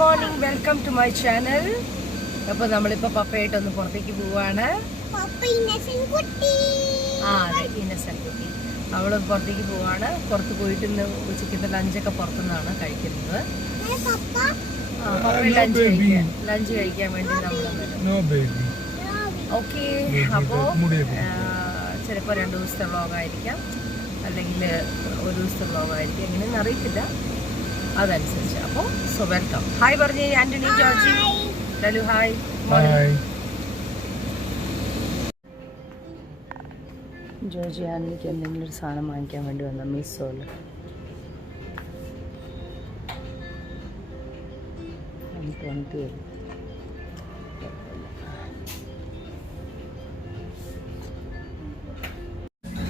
Morning, welcome to my channel. അപ്പോൾ നമ്മളിപ്പോൾ പപ്പയായിട്ടൊന്ന് പുറത്തേക്ക് പോവാണ്. അതെ, ഇന്നസെന്റ് കുട്ടി. അവള് പുറത്തേക്ക് പോവാണ്. പുറത്ത് പോയിട്ട് ഇന്ന് ഉച്ചയ്ക്കത്തെ ലഞ്ചൊക്കെ പുറത്തുനിന്നാണ് കഴിക്കുന്നത്. ലഞ്ച് കഴിക്കാൻ വേണ്ടി നമ്മൾ ഓക്കെ. അപ്പോൾ ചിലപ്പോൾ 2 ദിവസത്തെ വ്ളോഗായിരിക്കാം, അല്ലെങ്കിൽ 1 ദിവസത്തെ വ്ളോഗായിരിക്കും, എങ്ങനെയൊന്നും അറിയത്തില്ല. അതനുസരിച്ച്. അപ്പോൾ സോ വെൽക്കം. ഹായ് പറഞ്ഞേ ആന്റണി, ജോർജി, ലലു. ഹായ്. ജോർജി ആന്റണിക്ക് എന്തെങ്കിലും ഒരു സാധനം വാങ്ങിക്കാൻ വേണ്ടി വന്ന മീസോയിൽ.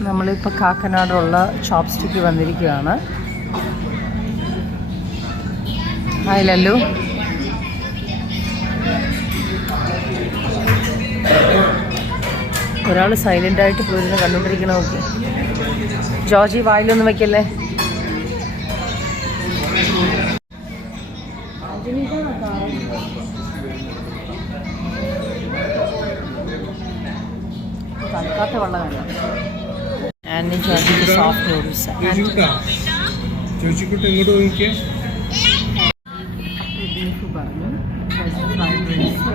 നമ്മളിപ്പോൾ കാക്കനാടുള്ള ചോപ്സ്റ്റിക്ക് വന്നിരിക്കുകയാണ്. ഹായ് ലല്ലു. ഒരാൾ സൈലൻ്റായിട്ട് പോയിരുന്ന് കണ്ടുകൊണ്ടിരിക്കണ നോക്കി. ജോർജി വായിലൊന്നും വയ്ക്കല്ലേ. തണുക്കാത്ത വെള്ളം വേണം. ആൻഡ് ജോർജിക്ക് സോഫ്റ്റ് നൂഡിൽസ്. ബീഫ് പറഞ്ഞു, ഫ്രൈഡ് റൈസ്,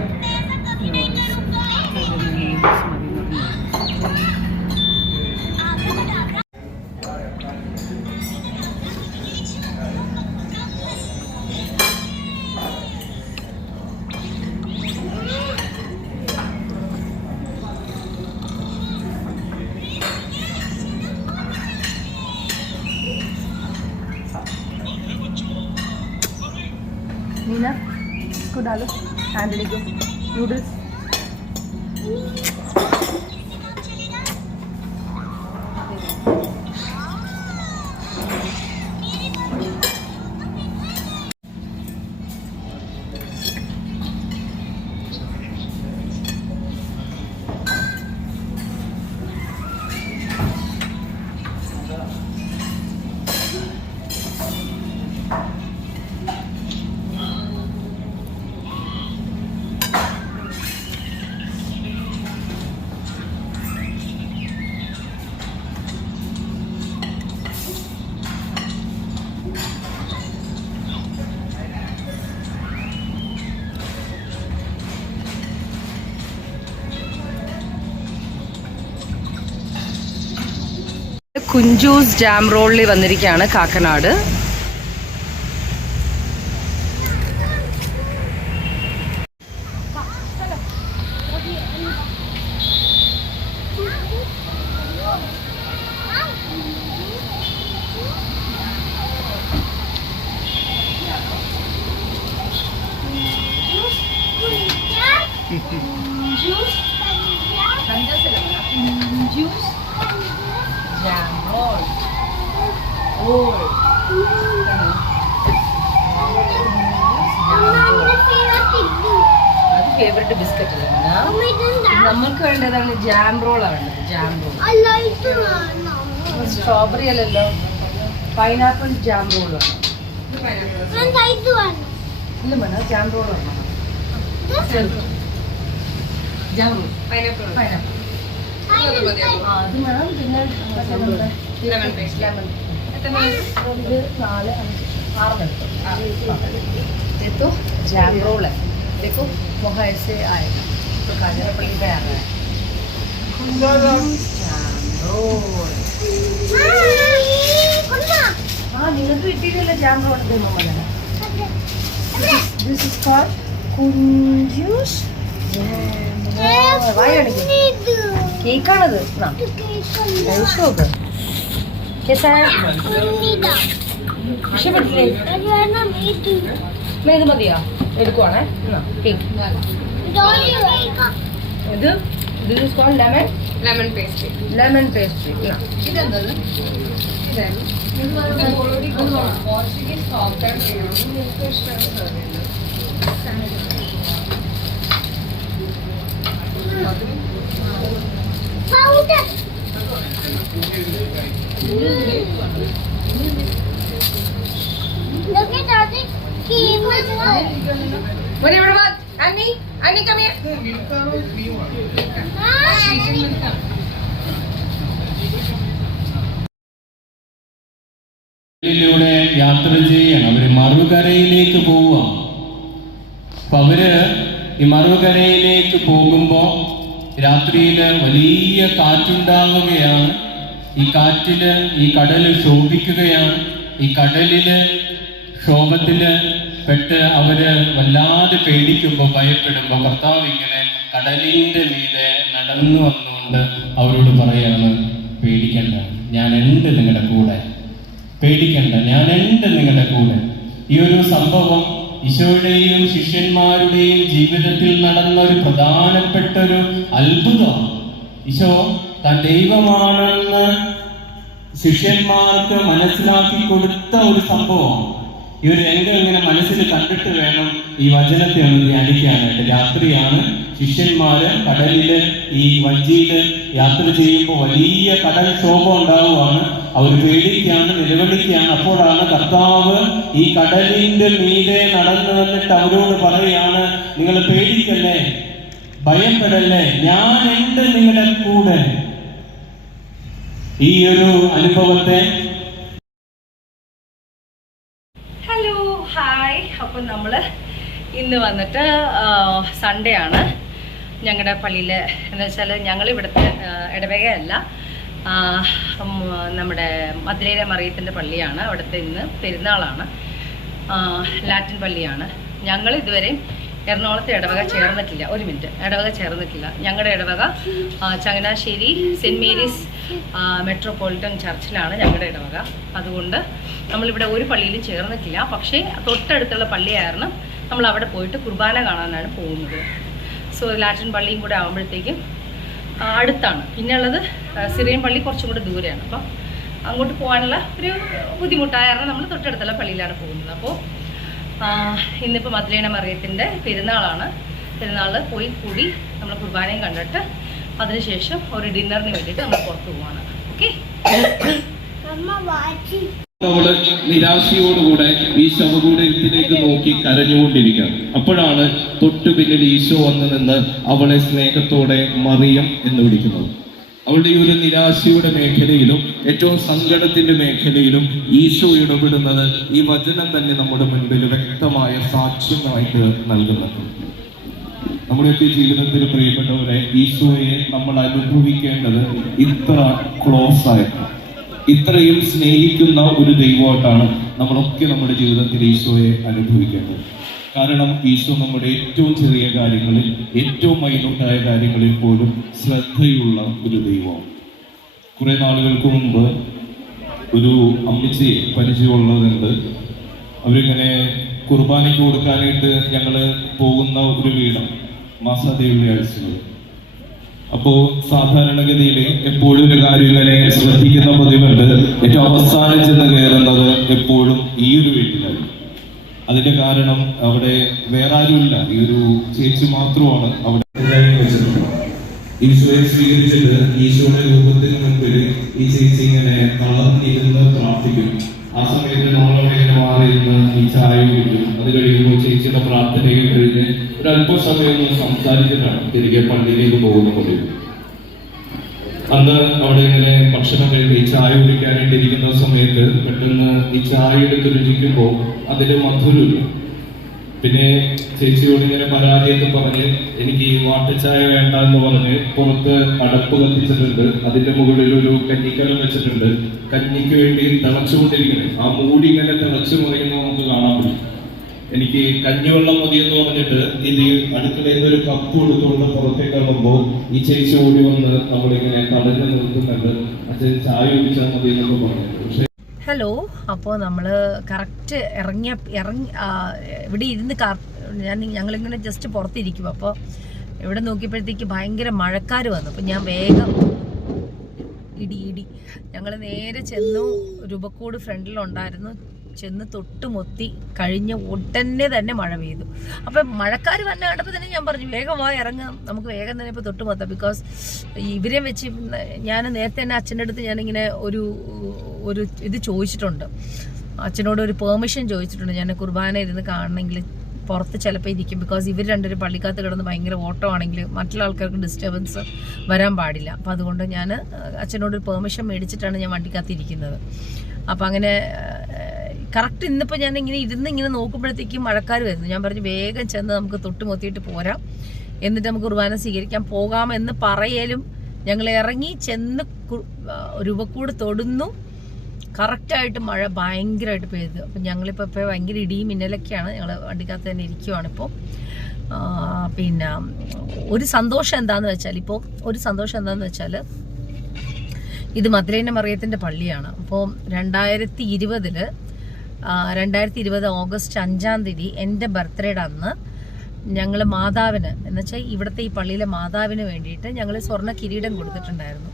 നൂഡിൽസ്, നൂഡിൽസ് മതി. नीना इसको डालो, एंडनी को नूडल्स. കുഞ്ചൂസ് ജാം റോളിൽ വന്നിരിക്കുകയാണ് കാക്കനാട്. Jam roll. അത് ഫേവറേറ്റ് ബിസ്ക്കറ്റ് അല്ലേ? നമ്മൾക്ക് വേണ്ടതാണ് ജാം റോളാണ് വേണ്ടത്. Jam roll. സ്ട്രോബെറി അല്ലല്ലോ, പൈനാപ്പിൾ ജാം റോൾ വേണം. ഇല്ല വേണം, ജാം റോൾ വേണം. Jam roll, pineapple. അത് വേണം. പിന്നെ ലെമൺ പേസ്റ്റ്. ലെമൺ 4, 5, 6 तो जैम रोल है. देखो वह ऐसे आएगा तो खाने पर ही तैयार है. Jam roll. हाँ നിങ്ങൾക്ക് കിട്ടിയില്ല jam roll. This is called Kunchoos jam roll. കേക്കാണത്. കഴിച്ചോക്ക്. ഇഷ്ടപ്പെട്ടില്ലേ? ഇത് മതിയോ? എടുക്കുവാണേ. കേക്ക് ഇത് lemon pastry. Lemon pastry. Look at that. ിലൂടെ യാത്ര ചെയ്യണം. അവര് മറുകരയിലേക്ക് പോവുക. അപ്പൊ അവര് ഈ മറുകരയിലേക്ക് പോകുമ്പോ രാത്രിയില് വലിയ കാറ്റുണ്ടാവുകയാണ്. ഈ കാറ്റില് ഈ കടല് ശോഭിക്കുകയാണ്. ഈ കടലില് ക്ഷോഭത്തില് പെട്ട് അവര് വല്ലാതെ പേടിക്കുമ്പോ, ഭയപ്പെടുമ്പോ കർത്താവ് ഇങ്ങനെ കടലിന്റെ മീതെ നടന്നു വന്നുകൊണ്ട് അവരോട് പറയാണ്, പേടിക്കണ്ട, ഞാനുണ്ട് നിങ്ങളുടെ കൂടെ, പേടിക്കണ്ട, ഞാനുണ്ട് നിങ്ങളുടെ കൂടെ. ഈ ഒരു സംഭവം ഈശോയുടെയും ശിഷ്യന്മാരുടെയും ജീവിതത്തിൽ നടന്ന ഒരു പ്രധാനപ്പെട്ട ഒരു അത്ഭുതമാണ്. ഈശോ താൻ ദൈവമാണെന്ന് ശിഷ്യന്മാർക്ക് മനസ്സിലാക്കി കൊടുത്ത ഒരു സംഭവമാണ്. ഈ ഒരു രംഗം ഇങ്ങനെ മനസ്സിൽ കണ്ടിട്ട് വേണം ഈ വചനത്തെ ഒന്ന് ധ്യാനിക്കാനായിട്ട്. രാത്രിയാണ്, ശിഷ്യന്മാര് കടലില് ഈ വഞ്ചിയില് യാത്ര ചെയ്യുമ്പോൾ വലിയ കടൽ ക്ഷോഭം ഉണ്ടാവുകയാണ്. അവർ പേടിക്കുകയാണ്, നിലവിളിക്കുകയാണ്. അപ്പോഴാണ് കർത്താവ് ഈ കടലിന്റെ മീതെ നടന്നു വന്നിട്ട് അവരോട് പറയുകയാണ്, നിങ്ങൾ പേടിക്കല്ലേ, ഭയപ്പെടല്ലേ, ഞാനുണ്ട് നിങ്ങളുടെ കൂടെ. ഈ ഒരു അനുഭവത്തെ ഹായ്. അപ്പം നമ്മൾ ഇന്ന് വന്നിട്ട് സൺഡേ ആണ്. ഞങ്ങളുടെ പള്ളിയിൽ എന്ന് വെച്ചാൽ ഞങ്ങളിവിടുത്തെ ഇടവകയല്ല, നമ്മുടെ മദ്ലേന മറിയത്തിൻ്റെ പള്ളിയാണ്. അവിടുത്തെ ഇന്ന് പെരുന്നാളാണ്, ലാറ്റിൻ പള്ളിയാണ്. ഞങ്ങൾ ഇതുവരെയും എറണാകുളത്തെ ഇടവക ചേർന്നിട്ടില്ല. ഒരു മിനിറ്റ്, ഇടവക ചേർന്നിട്ടില്ല. ഞങ്ങളുടെ ഇടവക ചങ്ങനാശ്ശേരി സെൻറ്റ് മേരീസ് മെട്രോപൊളിറ്റൻ ചർച്ചിലാണ് ഞങ്ങളുടെ ഇടവക. അതുകൊണ്ട് നമ്മളിവിടെ ഒരു പള്ളിയിലും ചേർന്നിട്ടില്ല. പക്ഷേ തൊട്ടടുത്തുള്ള പള്ളിയായിരുന്നു, നമ്മൾ അവിടെ പോയിട്ട് കുർബാന കാണാനാണ് പോകുന്നത്. സോ ലാറ്റിൻ പള്ളിയും കൂടെ ആകുമ്പോഴത്തേക്കും അടുത്താണ്. പിന്നെ ഉള്ളത് സിറിയൻ പള്ളി കുറച്ചും കൂടെ ദൂരെയാണ്. അപ്പം അങ്ങോട്ട് പോകാനുള്ള ഒരു ബുദ്ധിമുട്ടായിരുന്നു. നമ്മൾ തൊട്ടടുത്തുള്ള പള്ളിയിലാണ് പോകുന്നത്. അപ്പോൾ ഇന്നിപ്പോൾ മദ്ലേന മറിയത്തിൻ്റെ പെരുന്നാളാണ്. പെരുന്നാളിൽ പോയി കൂടി നമ്മൾ കുർബാനയും കണ്ടിട്ട് അതിനുശേഷം ഒരു ഡിന്നറിന് വേണ്ടിയിട്ട് നമ്മൾ പുറത്തു പോവാണ്. ഓക്കെ. അവള് നിരാശയോടുകൂടെ ഈ ശവകൂടത്തിലേക്ക് നോക്കി കരഞ്ഞുകൊണ്ടിരിക്കുകയാണ്. അപ്പോഴാണ് തൊട്ടു പിന്നിൽ ഈശോ വന്നു നിന്ന് അവളെ സ്നേഹത്തോടെ മറിയം എന്ന് വിളിക്കുന്നത്. അവളുടെ ഈ ഒരു നിരാശയുടെ മേഖലയിലും ഏറ്റവും സങ്കടത്തിന്റെ മേഖലയിലും ഈശോ ഇടപെടുന്നത് ഈ വചനം തന്നെ നമ്മുടെ മുൻപിൽ വ്യക്തമായ സാക്ഷ്യമായിട്ട് നൽകുന്നുണ്ട്. നമ്മുടെയൊക്കെ ജീവിതത്തിൽ പ്രിയപ്പെട്ടവരെ, ഈശോയെ നമ്മൾ അനുഭവിക്കേണ്ടത് ഇത്ര ക്ലോസ് ആയിട്ട്, ഇത്രയും സ്നേഹിക്കുന്ന ഒരു ദൈവമായിട്ടാണ് നമ്മളൊക്കെ നമ്മുടെ ജീവിതത്തിൽ ഈശോയെ അനുഭവിക്കേണ്ടത്. കാരണം ഈശോ നമ്മുടെ ഏറ്റവും ചെറിയ കാര്യങ്ങളിൽ, ഏറ്റവും മൈന്യൂട്ടായ കാര്യങ്ങളിൽ പോലും ശ്രദ്ധയുള്ള ഒരു ദൈവമാണ്. കുറെ നാളുകൾക്ക് മുമ്പ് ഒരു അമ്മച്ചിയെ പരിചയമുള്ളതുണ്ട്. അവരിങ്ങനെ കുർബാനയ്ക്ക് കൊടുക്കാനായിട്ട് ഞങ്ങൾ പോകുന്ന ഒരു വീടാണ് മാസാദേവിയുടെ അഴിച്ചത്. അപ്പോ സാധാരണഗതിയിൽ എപ്പോഴും ഒരു കാര്യം ഇങ്ങനെ ശ്രദ്ധിക്കുന്ന പതിവുണ്ട്. ഏറ്റവും അവസാനം ചെന്ന് കയറുന്നത് എപ്പോഴും ഈ ഒരു വീട്ടിലായിരുന്നു. അതിന്റെ കാരണം അവിടെ വേറെ ആരുമില്ല, ഈ ഒരു ചേച്ചി മാത്രമാണ് അവിടെ വെച്ചിട്ടുള്ളത്. ഈശോയെ സ്വീകരിച്ചിട്ട് ഈശോയുടെ രൂപത്തിന് മുൻപിൽ ഈ ചേച്ചി ഇങ്ങനെ തളർന്നിരുന്ന് പ്രാർത്ഥിക്കും. ആ സമയത്ത് നമ്മളവിടെ മാറിയിരുന്ന് ഈ ചായ കുടിക്കും. അത് കഴിയുമ്പോൾ ചേച്ചിയുടെ പ്രാർത്ഥനയൊക്കെ കഴിഞ്ഞ് ഒരു അല്പസമയം ഒന്ന് സംസാരിച്ചിട്ടാണ് തിരികെ പള്ളിയിലേക്ക് പോകുന്നത്. അന്ന് അവിടെ ഇങ്ങനെ ഭക്ഷണം കഴിച്ച് ഈ ചായ കുടിക്കാനായിട്ട് ഇരിക്കുന്ന സമയത്ത് പെട്ടെന്ന് ഈ ചായ എടുത്ത് രുചിക്കുമ്പോൾ അതില് മധുരമില്ല. പിന്നെ ചേച്ചിയോട് ഇങ്ങനെ പരാതിയൊക്കെ പറഞ്ഞ് എനിക്ക് വാട്ടച്ചായ വേണ്ട എന്ന് പറഞ്ഞ് പുറത്ത് അടപ്പ് കത്തിച്ചിട്ടുണ്ട്. അതിന്റെ മുകളിൽ ഒരു കഞ്ഞിക്കലം വെച്ചിട്ടുണ്ട്. കഞ്ഞിക്ക് വേണ്ടി തിളച്ചുകൊണ്ടിരിക്കുന്നത്, ആ മൂടി ഇങ്ങനെ തിളച്ചു മറിയുമ്പോൾ നമുക്ക് കാണാൻ പറ്റും. എനിക്ക് കഞ്ഞിവെള്ളം മതി എന്ന് പറഞ്ഞിട്ട് ഇത് അടുക്കളയിൽ നിന്ന് ഒരു കപ്പ് എടുത്തുകൊണ്ട് പുറത്തേക്ക് ഇറങ്ങുമ്പോൾ ഈ ചേച്ചി ഓടി വന്ന് നമ്മളിങ്ങനെ തടഞ്ഞു നിർത്തുന്നുണ്ട്. അച്ഛൻ ചായ കുടിച്ചാൽ മതി എന്നൊക്കെ പറഞ്ഞിട്ട്. ഹലോ. അപ്പോൾ നമ്മൾ കറക്റ്റ് ഇവിടെ ഇരുന്ന് ഞങ്ങളിങ്ങനെ ജസ്റ്റ് പുറത്തിരിക്കും. അപ്പോൾ ഇവിടെ നോക്കിയപ്പോഴത്തേക്ക് ഭയങ്കര മഴക്കാർ വന്നു. അപ്പോൾ ഞാൻ വേഗം ഇടി ഞങ്ങൾ നേരെ ചെന്നു. രൂപക്കോട് ഫ്രണ്ടിലുണ്ടായിരുന്നു. ചെന്ന് തൊട്ടുമൊത്തി കഴിഞ്ഞ ഉടനെ തന്നെ മഴ പെയ്തു. അപ്പം മഴക്കാർ വന്ന കണ്ടപ്പോൾ തന്നെ ഞാൻ പറഞ്ഞു വേഗം ഇറങ്ങാം, നമുക്ക് വേഗം തന്നെ ഇപ്പോൾ തൊട്ടുമൊത്താം. ബിക്കോസ് ഇവരെ വെച്ച് ഞാൻ നേരത്തെ തന്നെ അച്ഛൻ്റെ അടുത്ത് ഞാനിങ്ങനെ ഒരു ഇത് ചോദിച്ചിട്ടുണ്ട്, അച്ഛനോട് ഒരു പെർമിഷൻ ചോദിച്ചിട്ടുണ്ട്. ഞാൻ കുർബാന ഇരുന്ന് കാണണമെങ്കിൽ പുറത്ത് ചിലപ്പോൾ ഇരിക്കും. ബിക്കോസ് ഇവർ രണ്ടുപേരും പള്ളിക്കകത്ത് കിടന്ന് ഭയങ്കര ഓട്ടമാണെങ്കിൽ മറ്റുള്ള ആൾക്കാർക്ക് ഡിസ്റ്റർബൻസ് വരാൻ പാടില്ല. അപ്പോൾ അതുകൊണ്ട് ഞാൻ അച്ഛനോട് പെർമിഷൻ മേടിച്ചിട്ടാണ് ഞാൻ വണ്ടിക്കകത്ത് ഇരിക്കുന്നത്. അപ്പോൾ അങ്ങനെ കറക്റ്റ് ഇന്നിപ്പോൾ ഞാൻ ഇങ്ങനെ നോക്കുമ്പോഴത്തേക്കും മഴക്കാർ വരുന്നു. ഞാൻ പറഞ്ഞു വേഗം ചെന്ന് നമുക്ക് തൊട്ടുമൊത്തിയിട്ട് പോരാം, എന്നിട്ട് നമുക്ക് കുർബാന സ്വീകരിക്കാൻ പോകാമെന്ന് പറയലും ഞങ്ങൾ ഇറങ്ങി ചെന്ന് രൂപക്കൂട് തൊടുന്നു. കറക്റ്റായിട്ട് മഴ ഭയങ്കരമായിട്ട് പെയ്തു. അപ്പം ഞങ്ങളിപ്പോൾ ഭയങ്കര ഇടിയും മിന്നലൊക്കെയാണ്. ഞങ്ങൾ വണ്ടിക്കകത്ത് തന്നെ ഇരിക്കുവാണിപ്പോൾ. പിന്നെ ഒരു സന്തോഷം എന്താണെന്ന് വെച്ചാൽ ഇത് മദ്ദലേന മറിയത്തിൻ്റെ പള്ളിയാണ്. അപ്പോൾ 2020 ഓഗസ്റ്റ് 5-ാം തീയതി എൻ്റെ ബർത്ത്ഡേയുടെ അന്ന് ഞങ്ങൾ മാതാവിന് എന്നുവെച്ചാൽ ഇവിടുത്തെ ഈ പള്ളിയിലെ മാതാവിന് വേണ്ടിയിട്ട് ഞങ്ങൾ സ്വർണ്ണ കിരീടം കൊടുത്തിട്ടുണ്ടായിരുന്നു.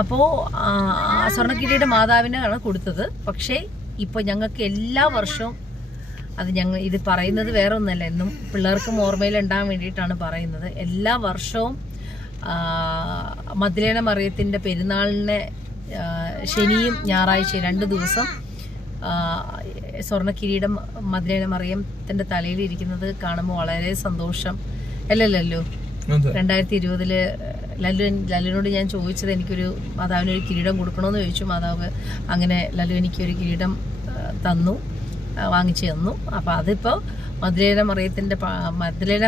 അപ്പോൾ സ്വർണ്ണ കിരീടം മാതാവിനാണ് കൊടുത്തത്. പക്ഷേ ഇപ്പോൾ ഞങ്ങൾക്ക് എല്ലാ വർഷവും അത് ഇത് പറയുന്നത് വേറെ ഒന്നല്ല, എന്നും പിള്ളേർക്കും ഓർമ്മയിലുണ്ടാകാൻ വേണ്ടിയിട്ടാണ് പറയുന്നത്. എല്ലാ വർഷവും മദ്ദലേന മറിയത്തിൻ്റെ പെരുന്നാളിനെ ശനിയും ഞായറാഴ്ചയും 2 ദിവസം സ്വർണ്ണ കിരീടം മദ്ദലേന മറിയത്തിൻ്റെ തലയിൽ ഇരിക്കുന്നത് കാണുമ്പോൾ വളരെ സന്തോഷം അല്ലല്ലോ. 2020 ലല്ലുവിനോട് ഞാൻ ചോദിച്ചത് എനിക്കൊരു മാതാവിനൊരു കിരീടം കൊടുക്കണമെന്ന് ചോദിച്ചു. മാതാവ് അങ്ങനെ ലല്ലു എനിക്കൊരു കിരീടം വാങ്ങിച്ചു തന്നു. അപ്പോൾ അതിപ്പോൾ മദ്ദലേന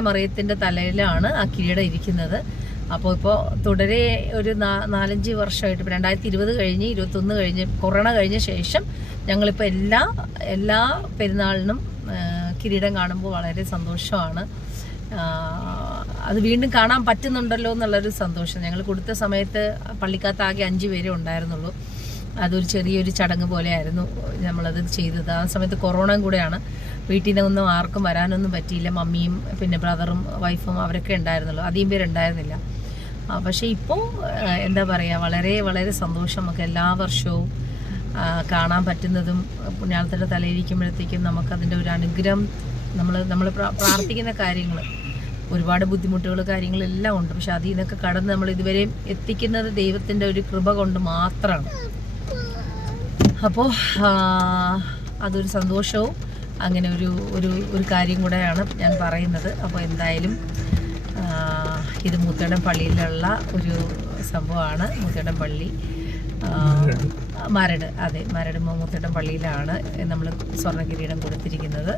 മറിയത്തിൻ്റെ തലയിലാണ് ആ കിരീടം ഇരിക്കുന്നത്. അപ്പോൾ ഇപ്പോൾ തുടരെ ഒരു 4-5 വർഷമായിട്ട്, ഇപ്പോൾ 2020 കഴിഞ്ഞ് 2021 കഴിഞ്ഞ് കൊറോണ കഴിഞ്ഞ ശേഷം ഞങ്ങളിപ്പോൾ എല്ലാ പെരുന്നാളിനും കിരീടം കാണുമ്പോൾ വളരെ സന്തോഷമാണ്. അത് വീണ്ടും കാണാൻ പറ്റുന്നുണ്ടല്ലോ എന്നുള്ളൊരു സന്തോഷം. ഞങ്ങൾ കൊടുത്ത സമയത്ത് പള്ളിക്കകത്ത് ആകെ 5 പേരേ ഉണ്ടായിരുന്നുള്ളൂ. അതൊരു ചെറിയൊരു ചടങ്ങ് പോലെയായിരുന്നു നമ്മളത് ചെയ്തത്. ആ സമയത്ത് കൊറോണയും കൂടെയാണ്. വീട്ടിൽ നിന്നൊന്നും ആർക്കും വരാനൊന്നും പറ്റിയില്ല. മമ്മിയും പിന്നെ ബ്രദറും വൈഫും അവരൊക്കെ ഉണ്ടായിരുന്നുള്ളൂ, അധികം പേരുണ്ടായിരുന്നില്ല. പക്ഷേ ഇപ്പോൾ എന്താ പറയുക, വളരെ വളരെ സന്തോഷം. നമുക്ക് എല്ലാ വർഷവും കാണാൻ പറ്റുന്നതും പുണ്യാളത്തിൻ്റെ തലയിരിക്കുമ്പോഴത്തേക്കും നമുക്കതിൻ്റെ ഒരു അനുഗ്രഹം, നമ്മൾ പ്രാർത്ഥിക്കുന്ന കാര്യങ്ങൾ, ഒരുപാട് ബുദ്ധിമുട്ടുകൾ കാര്യങ്ങളെല്ലാം ഉണ്ട്. പക്ഷെ അതിൽ നിന്നൊക്കെ കടന്ന് നമ്മൾ ഇതുവരെ എത്തിക്കുന്നത് ദൈവത്തിൻ്റെ ഒരു കൃപ കൊണ്ട് മാത്രമാണ്. അപ്പോൾ അതൊരു സന്തോഷവും അങ്ങനെ ഒരു കാര്യം കൂടെയാണ് ഞാൻ പറയുന്നത്. അപ്പോൾ എന്തായാലും ഇത് മൂത്തേടം പള്ളിയിലുള്ള ഒരു സംഭവമാണ്. മൂത്തേടം പള്ളി മരട് മൂത്തേടം പള്ളിയിലാണ് നമ്മൾ സ്വർണ്ണ കിരീടം കൊടുത്തിരിക്കുന്നത്.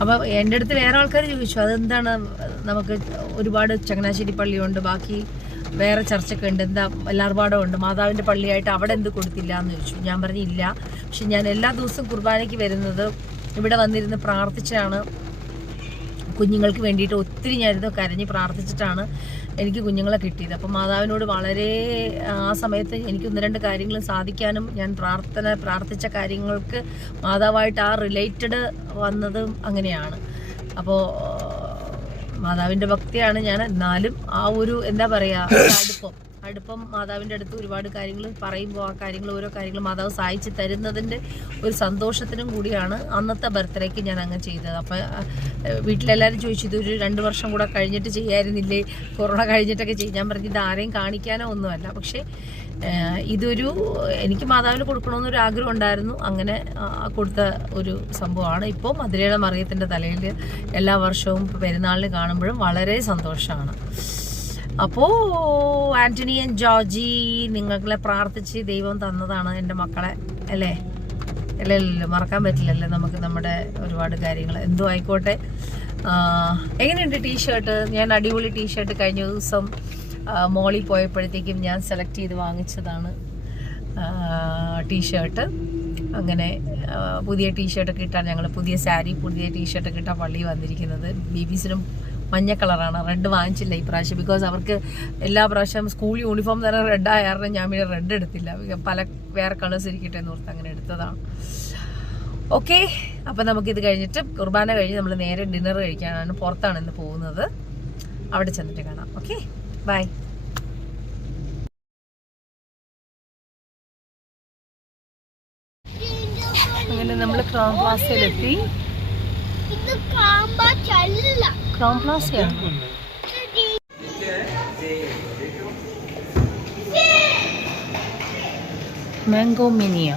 അപ്പോൾ എൻ്റെ അടുത്ത് വേറെ ആൾക്കാർ ചോദിച്ചു അതെന്താണ്, നമുക്ക് ഒരുപാട് ചങ്ങനാശ്ശേരി പള്ളിയുണ്ട്, ബാക്കി വേറെ ചർച്ചൊക്കെ ഉണ്ട്, എന്താ എല്ലാർപാടം ഉണ്ട്, മാതാവിൻ്റെ പള്ളിയായിട്ട് അവിടെ എന്ത് കൊടുത്തില്ല എന്ന് ചോദിച്ചു. ഞാൻ പറഞ്ഞില്ല. പക്ഷെ ഞാൻ എല്ലാ ദിവസവും കുർബാനയ്ക്ക് വരുന്നത് ഇവിടെ വന്നിരുന്ന് പ്രാർത്ഥിച്ചാണ് കുഞ്ഞുങ്ങൾക്ക് വേണ്ടിയിട്ട്. ഒത്തിരി ഞാനിത് കരഞ്ഞ് പ്രാർത്ഥിച്ചിട്ടാണ് എനിക്ക് കുഞ്ഞുങ്ങളെ കിട്ടിയത്. അപ്പം മാതാവിനോട് വളരെ ആ സമയത്ത് എനിക്ക് 1-2 കാര്യങ്ങൾ സാധിക്കാനും ഞാൻ പ്രാർത്ഥിച്ച കാര്യങ്ങൾക്ക് മാതാവായിട്ട് ആ റിലേറ്റഡ് വന്നതും അങ്ങനെയാണ്. അപ്പോൾ മാതാവിൻ്റെ ഭക്തിയാണ് ഞാൻ. എന്നാലും ആ ഒരു എന്താ പറയുക അടുപ്പം മാതാവിൻ്റെ അടുത്ത് ഒരുപാട് കാര്യങ്ങൾ പറയുമ്പോൾ ആ കാര്യങ്ങൾ ഓരോ കാര്യങ്ങൾ മാതാവ് സഹായിച്ച് തരുന്നതിൻ്റെ ഒരു സന്തോഷത്തിനും കൂടിയാണ് അന്നത്തെ ബർത്ത്ഡേക്ക് ഞാൻ അങ്ങനെ ചെയ്തത്. അപ്പോൾ വീട്ടിലെല്ലാവരും ചോദിച്ചു ഇതൊരു 2 വർഷം കൂടെ കഴിഞ്ഞിട്ട് ചെയ്യായിരുന്നില്ലേ, കൊറോണ കഴിഞ്ഞിട്ടൊക്കെ ചെയ്യും. ഞാൻ പറഞ്ഞു ഇത് ആരെയും കാണിക്കാനോ ഒന്നുമല്ല, പക്ഷേ എനിക്ക് മാതാവിന് കൊടുക്കണമെന്നൊരു ആഗ്രഹം ഉണ്ടായിരുന്നു. അങ്ങനെ കൊടുത്ത ഒരു സംഭവമാണ്. ഇപ്പോൾ മദ്ദലേന മറിയത്തിൻ്റെ തലയിൽ എല്ലാ വർഷവും പെരുന്നാളിന് കാണുമ്പോഴും വളരെ സന്തോഷമാണ്. അപ്പോൾ ആൻ്റണി ആൻഡ് ജോർജി, നിങ്ങളെ പ്രാർത്ഥിച്ച് ദൈവം തന്നതാണ് എൻ്റെ മക്കളെ, അല്ലേ? അല്ലല്ലോ, മറക്കാൻ പറ്റില്ലല്ലേ നമുക്ക് നമ്മുടെ ഒരുപാട് കാര്യങ്ങൾ. എന്തോ ആയിക്കോട്ടെ. എങ്ങനെയുണ്ട് ടീഷർട്ട്? ഞാൻ അടിപൊളി ടീഷർട്ട് കഴിഞ്ഞ ദിവസം മോളിൽ പോയപ്പോഴത്തേക്കും ഞാൻ സെലക്ട് ചെയ്ത് വാങ്ങിച്ചതാണ് ടീഷർട്ട്. അങ്ങനെ പുതിയ ടീഷർട്ടൊക്കെ ഇട്ടാണ് ഞങ്ങൾ പുതിയ ടീഷർട്ടൊക്കെ ഇട്ടാണ് പള്ളിയിൽ വന്നിരിക്കുന്നത്. ബേബീസിനും മഞ്ഞ കളറാണ്, റെഡ് വാങ്ങിച്ചില്ല ഈ പ്രാവശ്യം. ബിക്കോസ് അവർക്ക് എല്ലാ പ്രാവശ്യം സ്കൂൾ യൂണിഫോം തന്നെ റെഡ് ആയാലും ഞാൻ പിന്നെ റെഡ് എടുത്തില്ല, വേറെ കളേഴ്സ് ഇരിക്കട്ടെ എന്ന് ഓർത്ത് അങ്ങനെ എടുത്തതാണ്. ഓക്കെ, അപ്പം നമുക്കിത് കഴിഞ്ഞിട്ട് കുർബാന കഴിഞ്ഞ് നമ്മൾ നേരെ ഡിന്നർ കഴിക്കാനാണ്, പുറത്താണ് ഇന്ന് പോകുന്നത്. അവിടെ ചെന്നിട്ട് കാണാം. Okay, bye. അങ്ങനെ നമ്മൾ ക്രൗൺ പ്ലാസയിലെത്തി. ക്രൗൺ പ്ലാസയാണ്. മാംഗോ മിനിയ.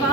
വാ.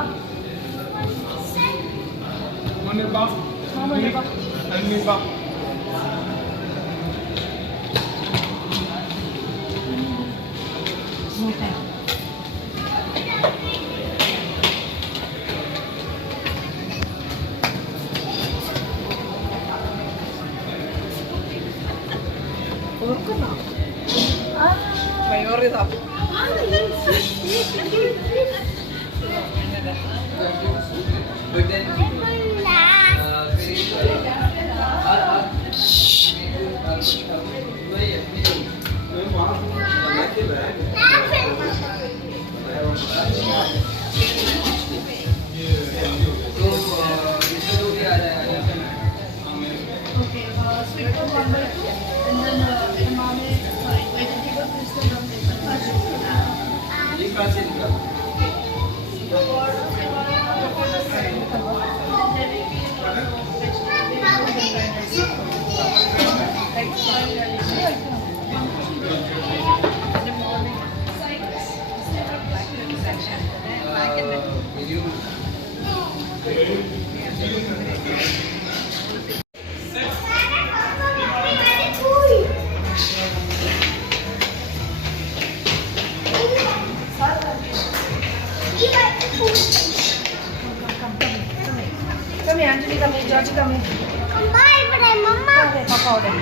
Come here, Anthony, come here, George, come here. Okay, Papa order.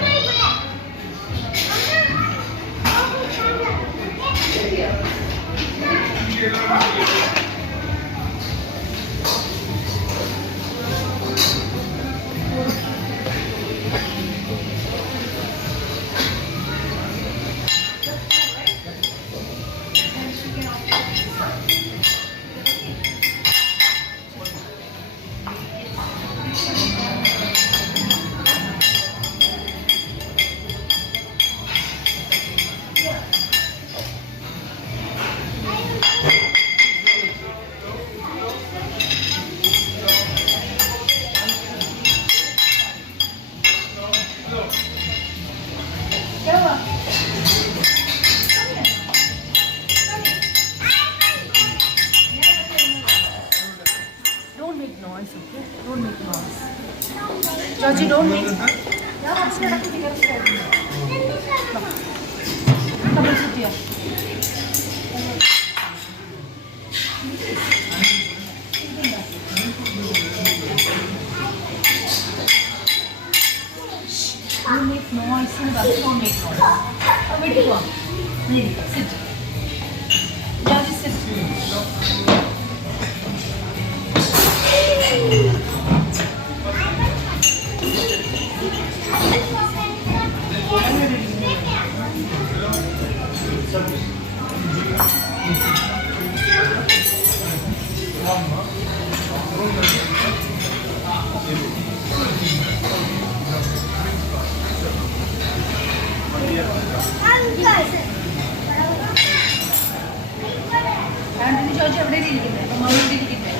Don't make noise, okay? Don't make noise. Georgie, don't make noise. Come and sit here. Don't make noise. Don't make noise. Wait, go on. Sit. Georgie, sit. Antony ചോദിച്ചു എവിടെ ഇരിക്കുന്നത് അമ്മ ഇവിടെ ഇരിക്കുന്നത്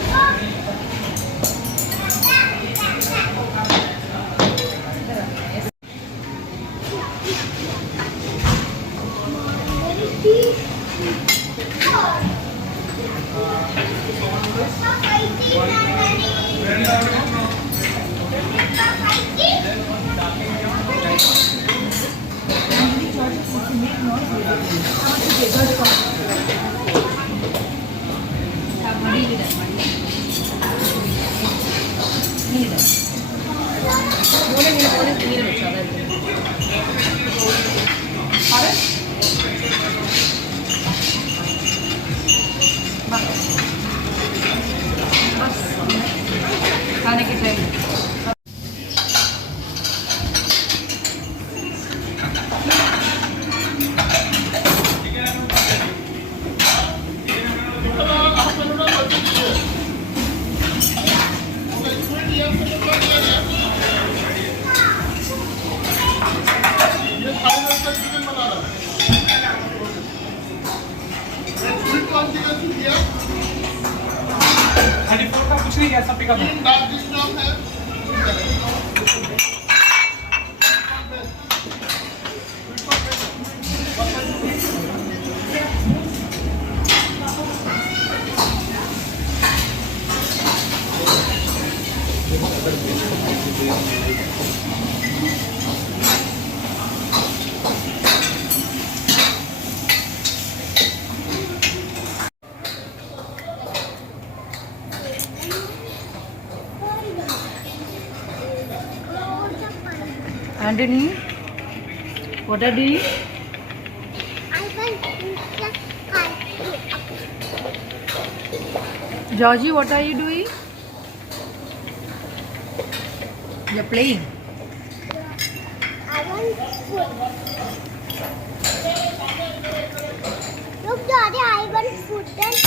खाने की time कुछ नहीं है सब pickup Anthony, what are you doing? Georgie, what are you doing? You're playing. I want food. Look, Daddy, I want food and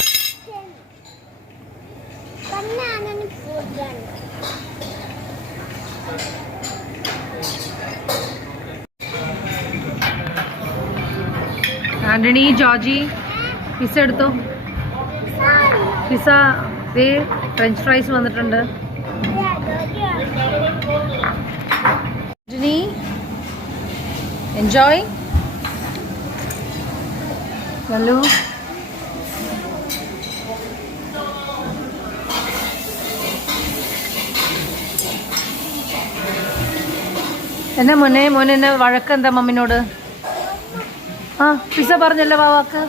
banana and food and. Anthony, Georgie, pizza എടുത്തോ. പിസ്സ ദേ French fries വന്നിട്ടുണ്ട്. Antony enjoy. Lallu എന്നാ മോനെ എന്നെ വഴക്കെന്താ മമ്മിനോട്? ആ pizza പറഞ്ഞല്ലോ വാവാക്ക്.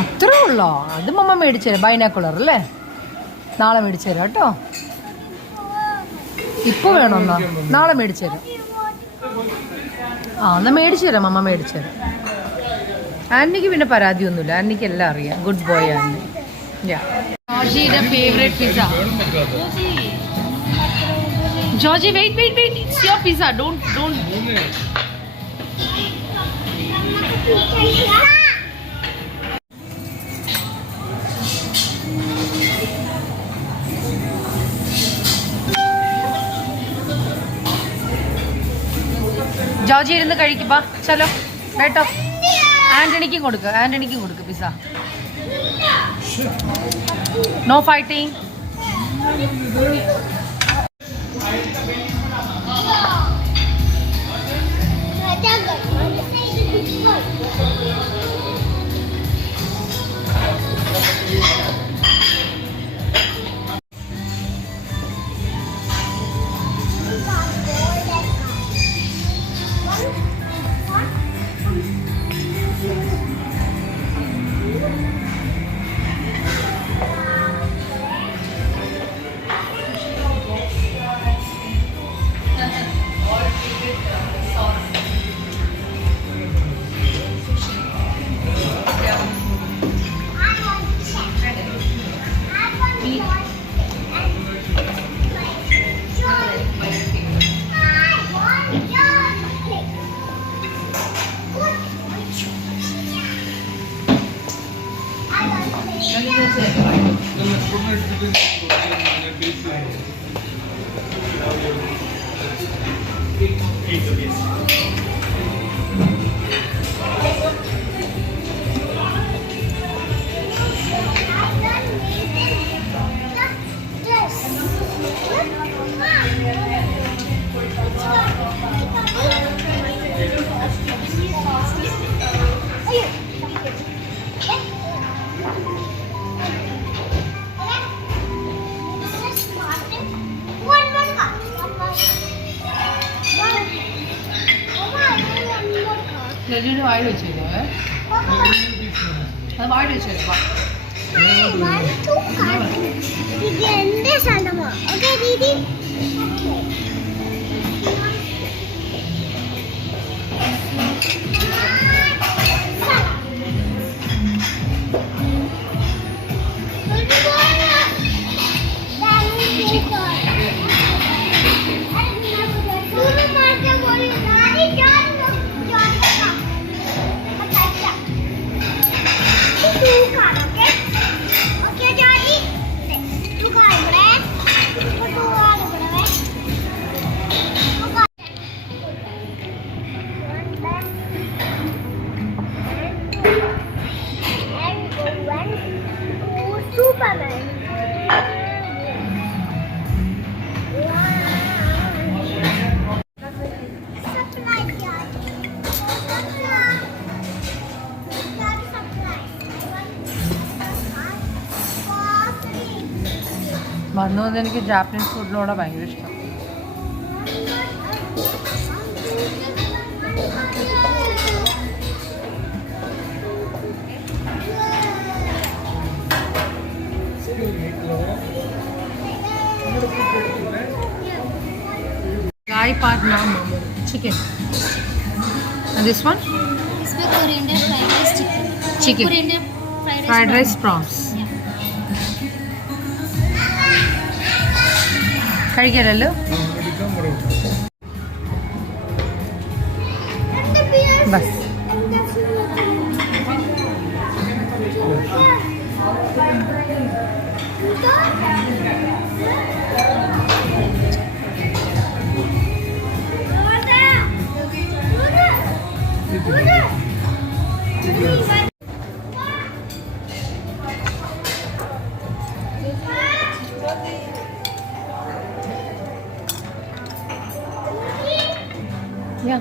അത്രേ ഉള്ളോ? അത് മമ്മ മേടിച്ചു തരാം. ബൈനാക്കുലർ അല്ലേ? നാളെ മേടിച്ചു തരാം കേട്ടോ. ഇപ്പൊ വേണമെന്നാ? നാളെ മേടിച്ചു തരാം. ആ എന്നാ മേടിച്ചു തരാം, മമ്മ മേടിച്ചു തരാം. ആന്റിക്ക് പിന്നെ പരാതിയൊന്നുമില്ല, ആന്റിക്ക് എല്ലാം അറിയാം. Good boy aunty. ജോർജിയുടെ favourite pizza. Georgie wait wait wait, it's your pizza. Don't. Georgie ഇരുന്ന് കഴിക്കുമ്പോ ചലോ കേട്ടോ. ആന്റണിക്കും കൊടുക്ക് പിസ്സ. No fighting. വായിൽ വെച്ചോ, അത് വായിൽ വെച്ചോ. എന്റെ സ്ഥലമോ? ഓക്കെ ദീദി. വന്നു വന്ന് എനിക്ക് ജാപ്പനീസ് ഫുഡിനോട് ഭയങ്കര ഇഷ്ടം. Guy part now momo. Chicken. And this one? This one coriander fried rice chicken. Chicken. Coriander Fried rice prawns. Yeah. കഴിക്കാലല്ലോ ബസ് Yeah.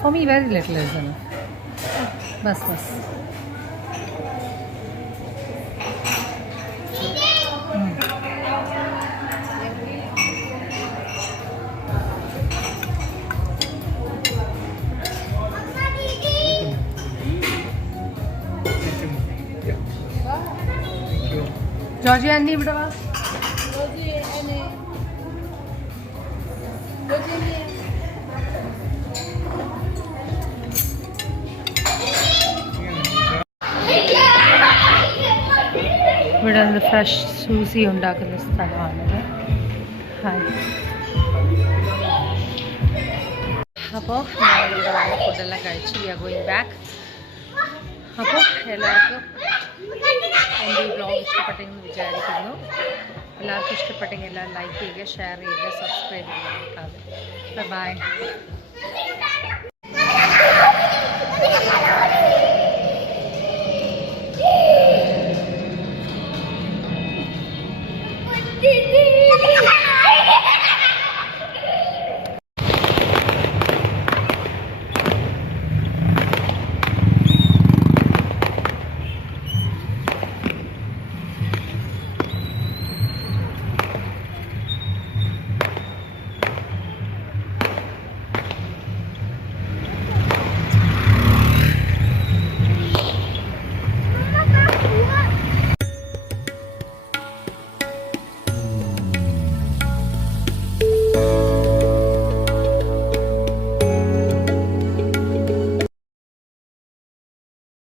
For me, very little is enough. Bas. Georgie, Andy, ഇവിടെ വാ. ഇവിടെ നിന്ന് fresh Susie ഉണ്ടാക്കുന്ന സ്ഥലമാണിത്. Hi. അപ്പോൾ ഞങ്ങളിവിടെ വന്ന് ഫുഡെല്ലാം കഴിച്ച് വി ആർ ഗോയിങ് ബാക്ക്. അപ്പോൾ എല്ലാവർക്കും എൻ്റെ ഈ വ്ലോഗ് ഇഷ്ടപ്പെട്ടെന്ന് വിചാരിക്കുന്നു. എല്ലാവർക്കും ഇഷ്ടപ്പെട്ടെങ്കിൽ എല്ലാം ലൈക്ക് ചെയ്യുക, ഷെയർ ചെയ്യുക, സബ്സ്ക്രൈബ് ചെയ്യുക. ബൈ.